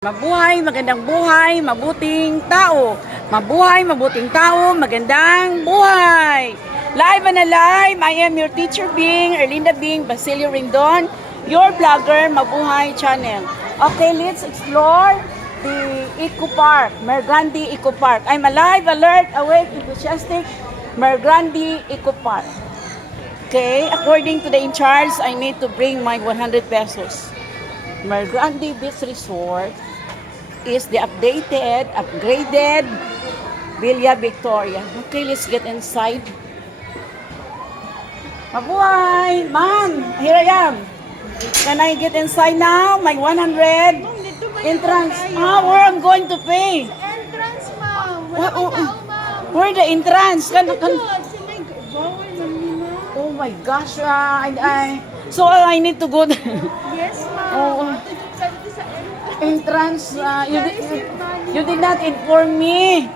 Mabuhay, magandang buhay, mabuting tao. Mabuhay, mabuting tao, magandang buhay. Live and alive, I am your teacher Bing, Erlinda Bing, Basilio Rindon, your vlogger, Mabuhay channel. Okay, let's explore the Eco Park, Grande Eco Park. I'm alive, alert, awake, enthusiastic, Grande Eco Park. Okay, according to the in charge, I need to bring my 100 pesos. Grande Beach Resort is the upgraded Villa Victoria. Okay, let's get inside. Mabuhay! Ma'am, here I am. Can I get inside now? My 100 entrance. Where I'm going to pay? Entrance, ma'am. Where the entrance? Oh my gosh. So I need to go there. yes, ma'am. Oh. Entrance, you did not inform me.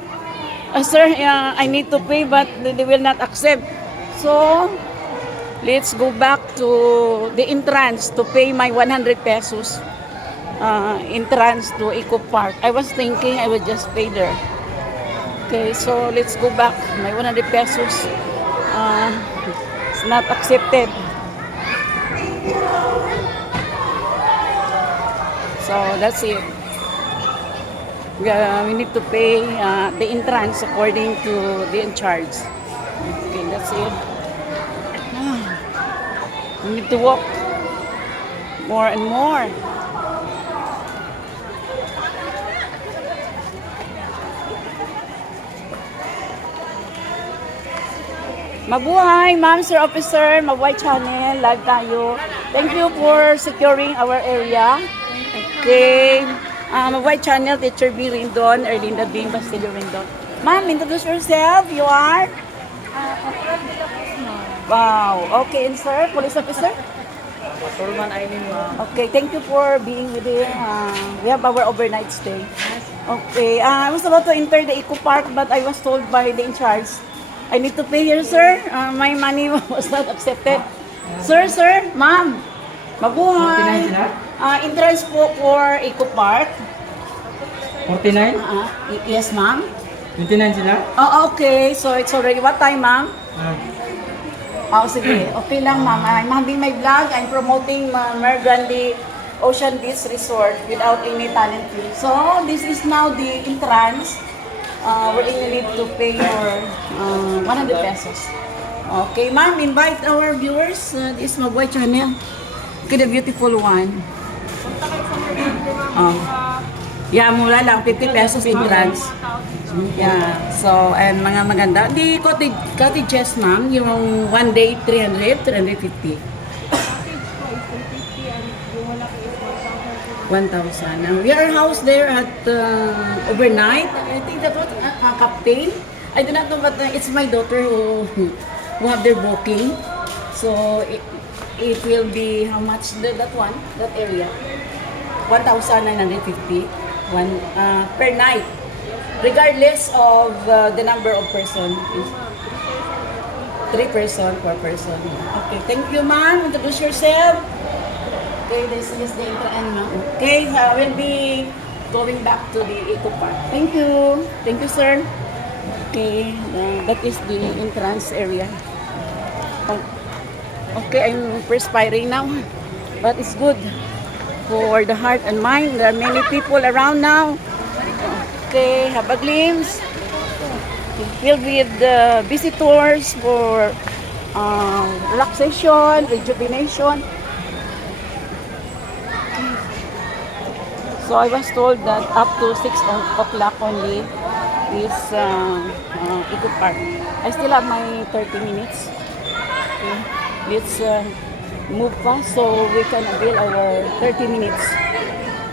Sir, I need to pay but they will not accept. So, let's go back to the entrance to pay my 100 pesos entrance to Eco Park. I was thinking I would just pay there. Okay, so let's go back. My 100 pesos is not accepted. So that's it. We need to pay the entrance according to the in charge. Okay, that's it. We need to walk more and more. Mabuhay, ma'am, sir, officer, Mabuhay channel, live tayo. Thank you for securing our area. Okay. Mabuhay channel, teacher B. Rindon, Erlinda Bing, Basilio Rindon. Ma'am, introduce yourself. You are? Wow. Okay, and sir, police officer? Okay, thank you for being with him. We have our overnight stay. Okay, I was about to enter the Eco Park but I was told by the in charge, I need to pay here, sir. My money was not accepted. Sir, ma'am. Mabuhay. Entrance po for Eco Park. 49? Yes, ma'am. 29 sila? Oh, okay. So it's already what time, ma'am? Sige. Okay lang, ma'am. I'm having my vlog. I'm promoting Grande Ocean Beach Resort without any talent fee. So this is now the entrance. Where you need to pay your 100 pesos. Okay, ma'am. Invite our viewers. This is Mabuhay channel. Okay, the beautiful one. Yeah, mula lang 50 pesos entrance. Yeah. So, and mga maganda. The cottages, ma'am, yung one day 300, 350. 1,000. And we are housed there at overnight. I think that was captain. I do not know, but it's my daughter who have their booking. So, it will be how much that area? 1,950 per night, regardless of the number of person. 3 person per person. Okay, thank you, ma'am. Introduce yourself. Okay, this is the entrance, ma'am. Okay, we'll be going back to the Eco Park. Thank you, sir. Okay, that is the entrance area. Okay, I'm perspiring now, but it's good for the heart and mind. There are many people around now. Okay, have a glimpse. Filled with visitors for relaxation, rejuvenation. So I was told that up to 6 o'clock only is Eco Park. I still have my 30 minutes. Okay. Let's move fast so we can avail our 30 minutes.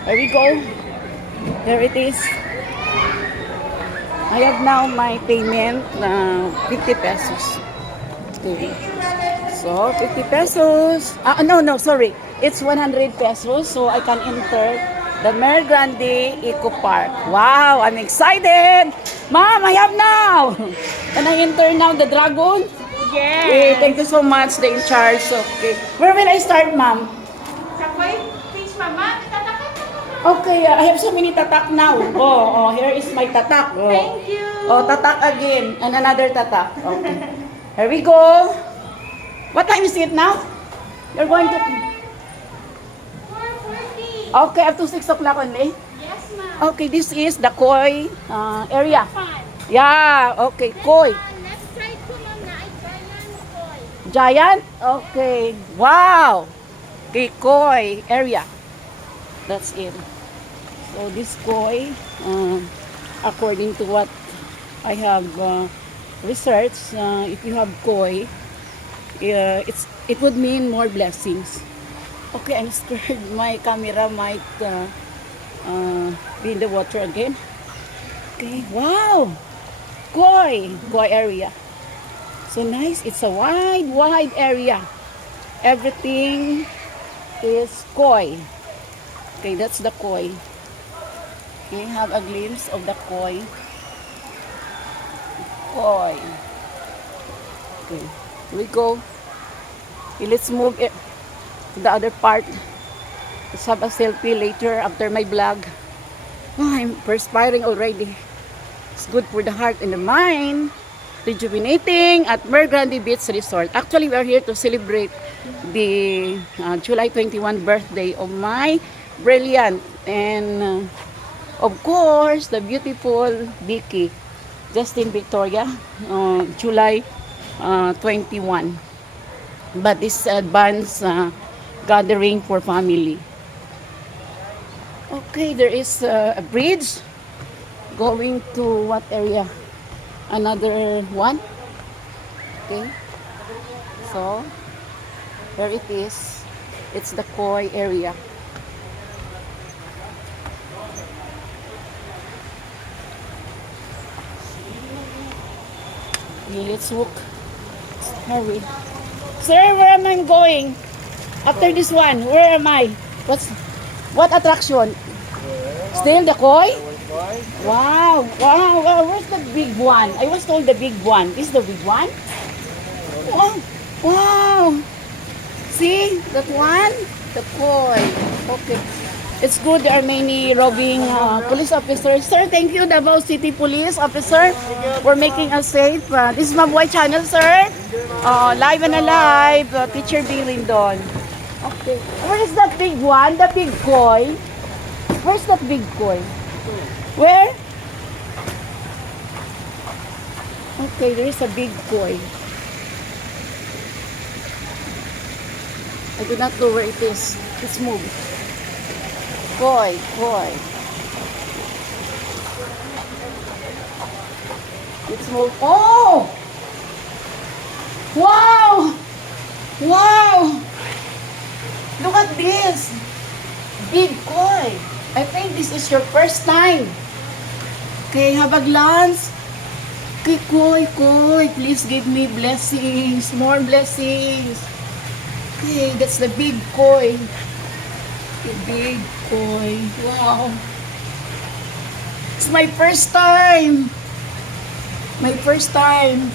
There we go. There it is. I have now my payment 50 pesos. Okay. So 50 pesos. No, sorry. It's 100 pesos so I can enter the Grande Eco Park. Wow, I'm excited. Ma'am, I have now. Can I enter now the Dragon? Yes. Okay, thank you so much, the in charge. Okay. Where will I start, ma'am? Sa Kuwait Beach, mama. Tatakot. Okay, I have so many tatak now. Oh, here is my tatak. Oh. Thank you. Oh, tatak again. And another tatak. Okay. Here we go. What time is it now? You're going to... 4:40. Okay, up to 6 o'clock only. Yes, ma'am. Okay, this is the koi area. Fun. Yeah, okay, koi. Let's try to ma'am na ay giant boy. Giant? Okay. Wow. Okay, koi area. That's it. So this koi, according to what I have researched, if you have koi, it would mean more blessings. Okay, I'm scared my camera might be in the water again. Okay, wow. Koi area. So nice. It's a wide area. Everything is koi. Okay, that's the koi. Okay, have a glimpse of the koi. Koi. Okay, here we go. Okay, let's move it to the other part. Let's have a selfie later after my vlog. Oh, I'm perspiring already. It's good for the heart and the mind. Rejuvenating at Grande Beach Resort. Actually, we are here to celebrate the July 21 birthday of my brilliant and of course the beautiful Vicky Justin Victoria, July 21. But this advanced gathering for family. Okay, there is a bridge going to what area? Another one. Okay, so there it is. It's the koi area. Okay, let's walk. Let's hurry. Sir, where am I going? After this one, where am I? What attraction? Still the koi? Wow, wow, wow. Where's the big one? I was told the big one. This is the big one? Oh, wow. See, that one? The koi. Okay. It's good there are many roving police officers. Sir, thank you, Davao City Police Officer, for making us safe. This is Mabuhay Channel, sir. Live and alive. Teacher B. Lindon. Okay. Where is that big one? The big koi? Where's that big koi? Where? Okay, there is a big koi. I do not know where it is. Let's move. Koi. Let's move. Oh! Wow! Wow! Look at this! Big koi. I think this is your first time. Okay, have a glance. Okay, koi. Please give me blessings. More blessings. Okay, that's the big koi. The big koi. Wow. It's my first time. My first time.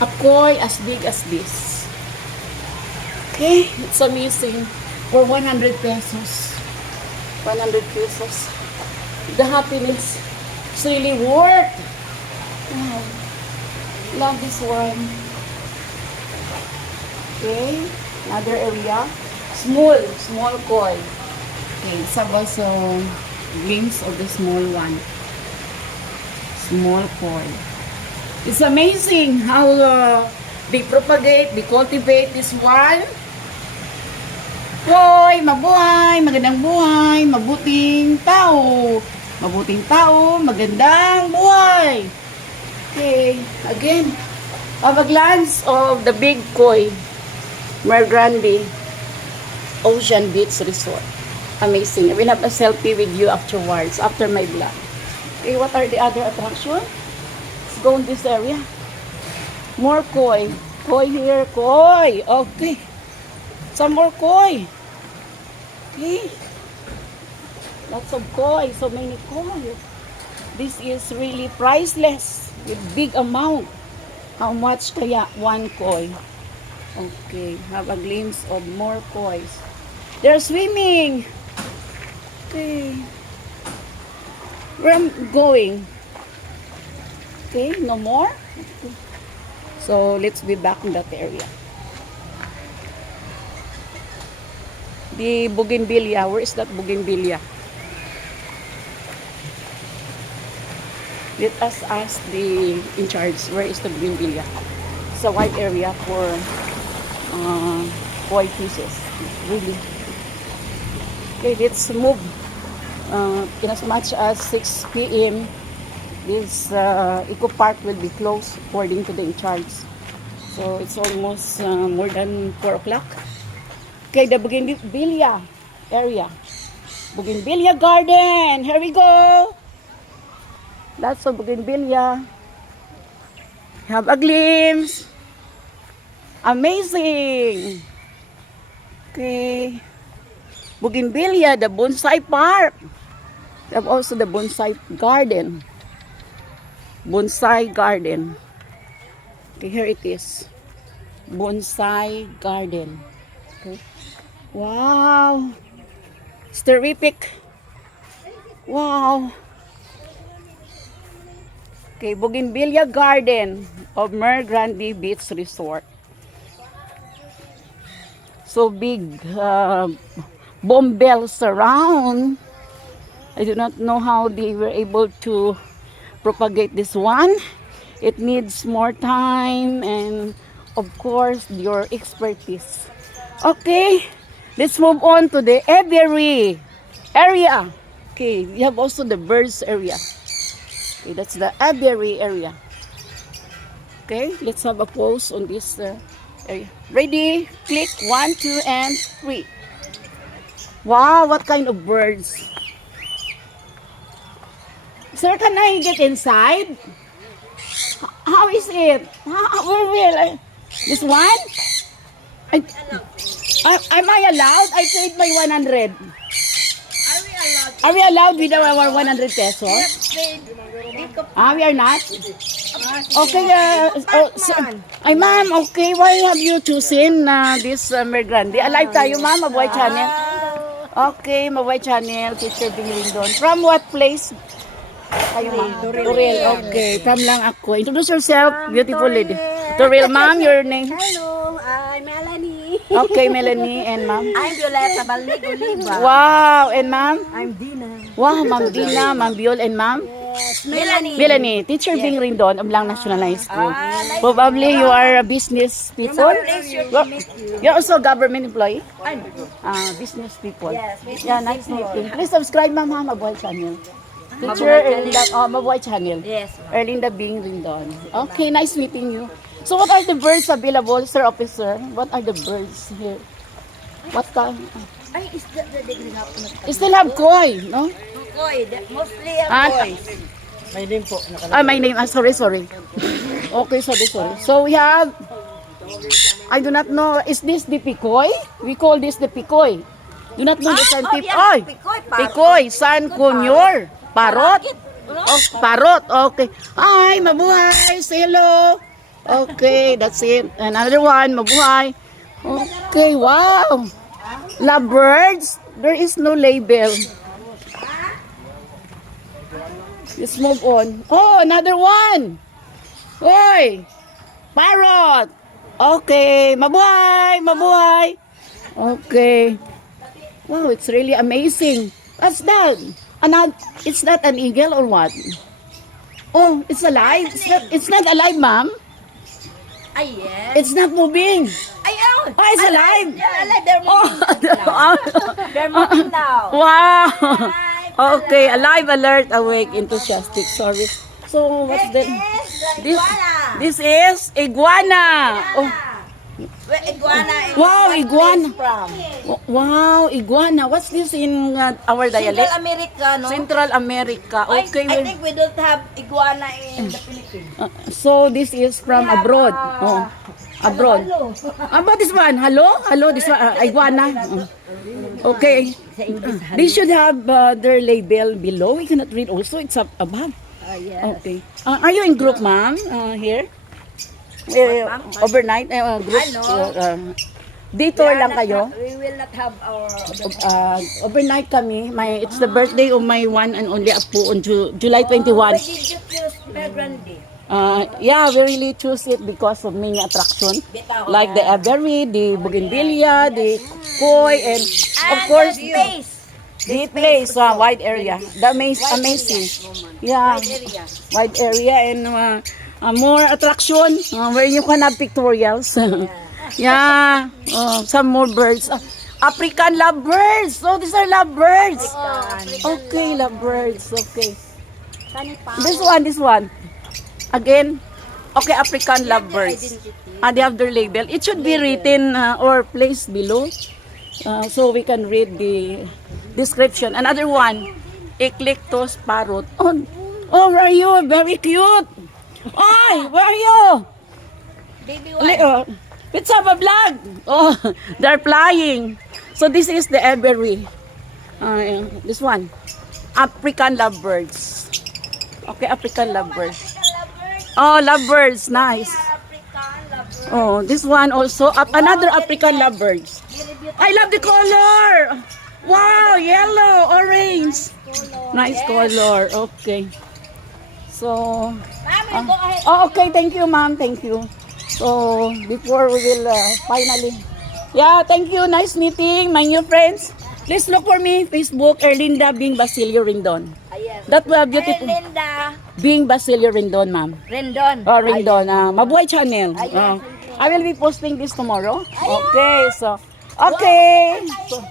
A koi as big as this. Okay, it's amazing. For 100 pesos. 100 pesos. The happiness is really worth. Wow. Love this one. Okay, another area. Small koi. Okay, let's have also glimpse of the small one. Small koi. It's amazing how they propagate, they cultivate this one. Koi, mabuhay, magandang buhay, mabuting tao. Mabuting tao, magandang buhay. Okay, again, have a glance of the big koi. Grande Ocean Beach Resort. Amazing. I will have a selfie with you afterwards, after my vlog. Okay, what are the other attractions? Let's go in this area. More koi. Koi here, koi. Okay. Some more koi. Okay. Lots of koi. So many koi. This is really priceless with big amount. How much kaya one koi? Okay, have a glimpse of more kois. They're swimming. Okay. Where I'm going? Okay, no more. So let's be back in that area. The bougainvillea. Where is that bougainvillea? Let us ask the in charge. Where is the bougainvillea? It's a wide area for koi fishes. Really. Okay, let's move. In as much as 6 p.m. this eco park will be closed according to the in charge. So it's almost more than 4 o'clock. Okay, the bougainvillea area. Bougainvillea garden. Here we go. Lots of bougainvillea. Have a glimpse. Amazing. Okay. Bougainvillea, the bonsai park. They have also the bonsai garden. Bonsai garden. Okay, here it is. Bonsai garden. Okay. Wow. It's terrific. Wow. Okay, Bougainvillea Garden of Grande Beach Resort. So big. Bomb bells around. I do not know how they were able to propagate this one. It needs more time and of course your expertise. Okay, let's move on to the aviary area. Okay, we have also the birds area. Okay, that's the aviary area. Okay, let's have a pose on this area. Ready? Click 1, 2, and 3. Wow, what kind of birds? Sir, can I get inside? How is it? Where will I? This one? Am I allowed? I paid my 100. Are we allowed with our 100 pesos? We are not? Okay, ay ma'am, okay, why have you chosen this Grande? Alive tayo ma'am, Mabuhay Channel. Okay, Mabuhay Channel, Teacher Bing Lindon. From what place? Kayo ma'am? Turil. Okay, from lang ako. Introduce yourself, beautiful lady. Turil ma'am, your name? Hello, I'm Melanie. Okay, Melanie, and ma'am? I'm Violeta Balnig Oliva. Wow, and ma'am? I'm Dina. Wow, Ma'am Dina, Ma'am Viol, and ma'am? Melanie. Melanie, Teacher Bing Rindon of Lang National High School. Probably you are a business people. You're also a government employee? Business people. Yes, business Yeah, nice people. meeting. Please subscribe ma'am, Mabuhay Channel. Teacher Erlinda, Mabuhay Channel. Yes. Erlinda Bing Rindon. Okay, nice meeting you. So what are the birds available, Sir Officer? What are the birds here? What kind? Ay, is that the degree na po? You still have koi, no? Koi, mostly Ah, boys. May name po. my name. Sorry. Okay, sorry. So we have, I do not know, is this the pikoy? We call this the pikoy. Do not know the scientific. yeah, Oy, pikoy, parrot. pikoy, san kunyor, parrot. Oh, parrot. Okay. Hi, mabuhay. Say hello. Okay, that's it. Another one, mabuhay. Okay, wow. Lovebirds. There is no label. Let's move on. Oh, another one. Hoy! Parrot! Okay, mabuhay! Okay. Wow, it's really amazing. What's that? It's not an eagle or what? Oh, it's alive. It's not alive, ma'am. Ay, yes. It's not moving. Ay, oh. Oh, it's alive. Yeah, alive. They're moving now. Oh. They're moving now. Wow. Okay, alive, alert, awake, enthusiastic. Sorry. So, what's that? This is iguana. Oh. Where iguana is Wow, what iguana. place from? Wow, iguana. What's this in our Central dialect? America, no? Central America. Okay. I think we don't have iguana in the Philippines. So this is from abroad. Oh, abroad. Hello. How about this one? Hello, this one, iguana. Okay. They should have their label below. We cannot read also. It's up above. Yes. Okay. Are you in group, ma'am? Here? Overnight group. Detour lang kayo? We will not have our... Overnight kami. It's the birthday of my one and only apo on July 21. Why did you choose Grande? Yeah, we really choose it because of many attraction. Like the aviary, the bougainvillea, the koi, and of course, the place, wide area. The amazing. Yeah, wide area and more attraction where you can have pictorials. Yeah, some more birds. African lovebirds. Oh, these are lovebirds. Okay, lovebirds. Okay. This one. Again, okay, African lovebirds. They have their label. It should be written or placed below so we can read the description. Another one, Eclectus parrot. Oh, where are you? Very cute. Ay, where are you? Baby one. Let's have a vlog. Oh, they're flying. So this is the aviary. This one, African lovebirds. Okay, African lovebirds. Oh, lovebirds, nice. Oh, this one also, another African lovebirds. I love the color. Wow, yellow, orange. Nice color. Okay. So, okay, thank you, ma'am. Thank you. So, before we will finally, yeah, thank you. Nice meeting, my new friends. Please look for me, Facebook, Erlinda Bing Basilio Rindon. That will be beautiful. Linda. Bing Basilio Rindon, ma'am. Rendon. Oh, Rindon. Mabuhay channel. I will be posting this tomorrow. Okay, so, okay. So,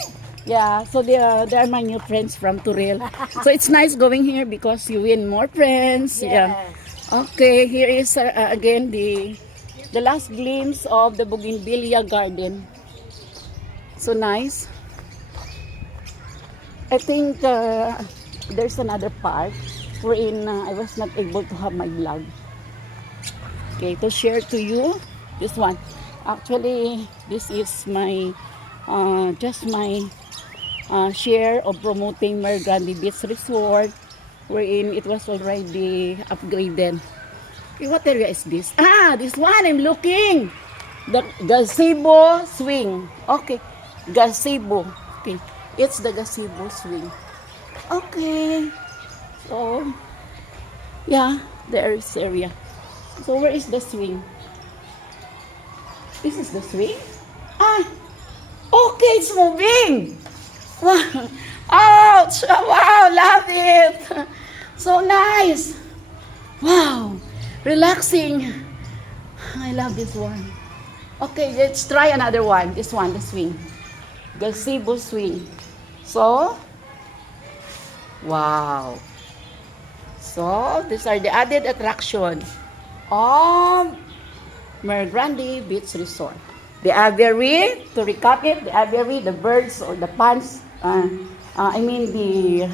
yeah, so they are my new friends from Turil. So it's nice going here because you win more friends. Yeah. Okay, here is again the last glimpse of the Bougainvillea garden. So nice. I think there's another part wherein I was not able to have my vlog. Okay, to share to you this one. Actually, this is my just my share of promoting my Grande Beach Resort, wherein it was already upgraded. Okay, what area is this? This one I'm looking. The gazebo swing. Okay, gazebo. Okay, it's the gazebo swing. Okay, so yeah, there is area. So where is the swing? This is the swing. Okay, it's moving. Wow! Ouch! Wow, love it. So nice. Wow, relaxing. I love this one. Okay, let's try another one. This one, the swing. Gazebo swing. So, wow. So, these are the added attraction of Grande Beach Resort. The aviary, to recap it, the aviary, the birds or the ponds, I mean the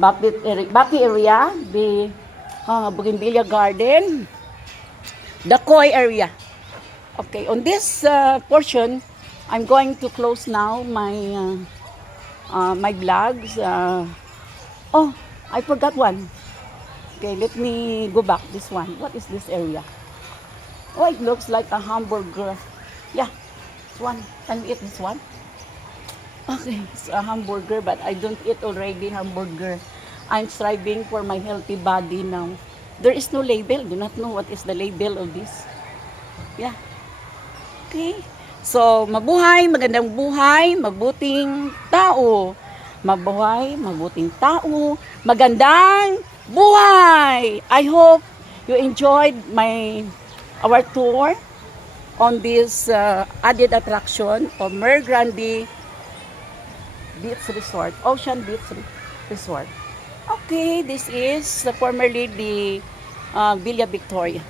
Baki area, the Bougainvillea garden, the koi area. Okay, on this portion, I'm going to close now my my vlogs. Oh, I forgot one. Okay, let me go back. This one. What is this area? Oh, it looks like a hamburger. Yeah, this one. Can we eat this one? Okay, it's a hamburger, but I don't eat already hamburger. I'm striving for my healthy body now. There is no label. Do not know what is the label of this. Yeah. Okay. So, mabuhay, magandang buhay, mabuting tao. Mabuhay, mabuting tao, magandang buhay. I hope you enjoyed our tour on this added attraction of Grande Beach Resort, Ocean Beach Resort. Okay, this is formerly the Villa Victoria.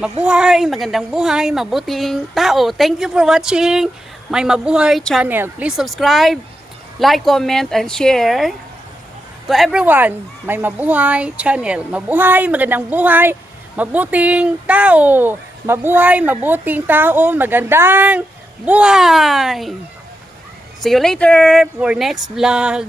Mabuhay, magandang buhay, mabuting tao. Thank you for watching my Mabuhay channel. Please subscribe, like, comment, and share to everyone. My Mabuhay channel. Mabuhay, magandang buhay, mabuting tao. Mabuhay, mabuting tao, magandang buhay. See you later for next vlog.